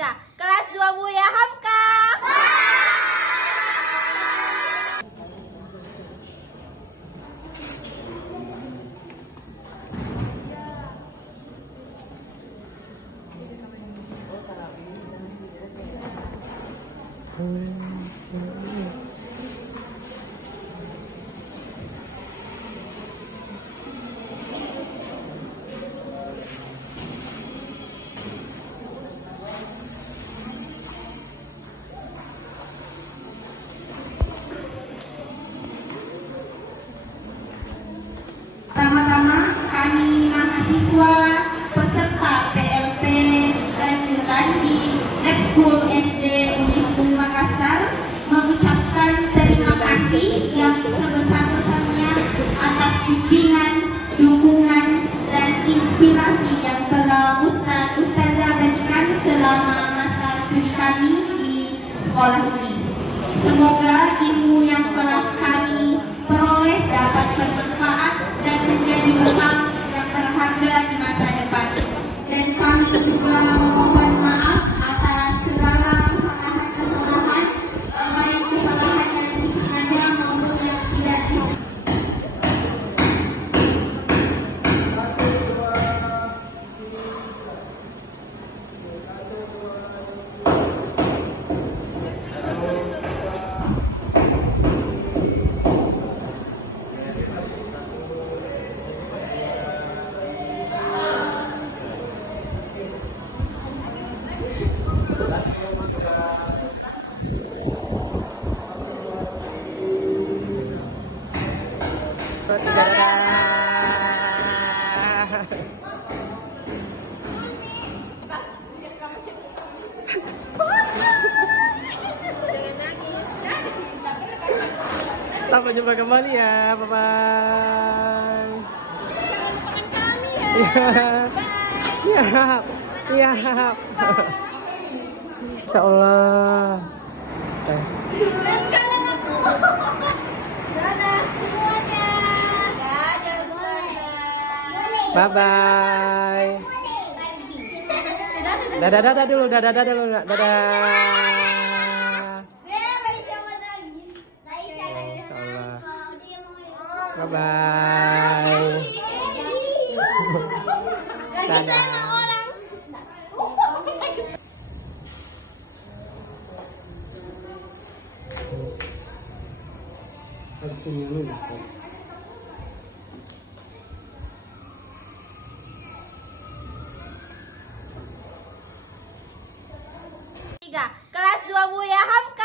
3. Kelas 2 Buya Hamka. Pertama-tama kami mahasiswa peserta PLP lanjutan di Ekskul SD Unismu Makassar mengucapkan terima kasih yang sebesar-besarnya atas bimbingan, dukungan, dan inspirasi yang telah Ustazah berikan selama masa studi kami di sekolah ini. Semoga ilmu yang telah kami peroleh dapat bermanfaat dan menjadi bekal yang berharga di masa depan. Dan kami juga memohon maaf atas segala kesalahan-kesalahan, baik kesalahan yang disengaja maupun yang tidak disengaja. Sampai jumpa kembali ya, bye bye. Jangan lupakan kami ya. Siap, siap. Insya Allah. Sekarang aku. Dadah semuanya. Dadah semuanya. Bye bye. Dadah dadah dulu, dadah dadah dulu, dadah. Bye bye. Dadah. Habis ini lulus. 3. Kelas 2 Buya Hamka.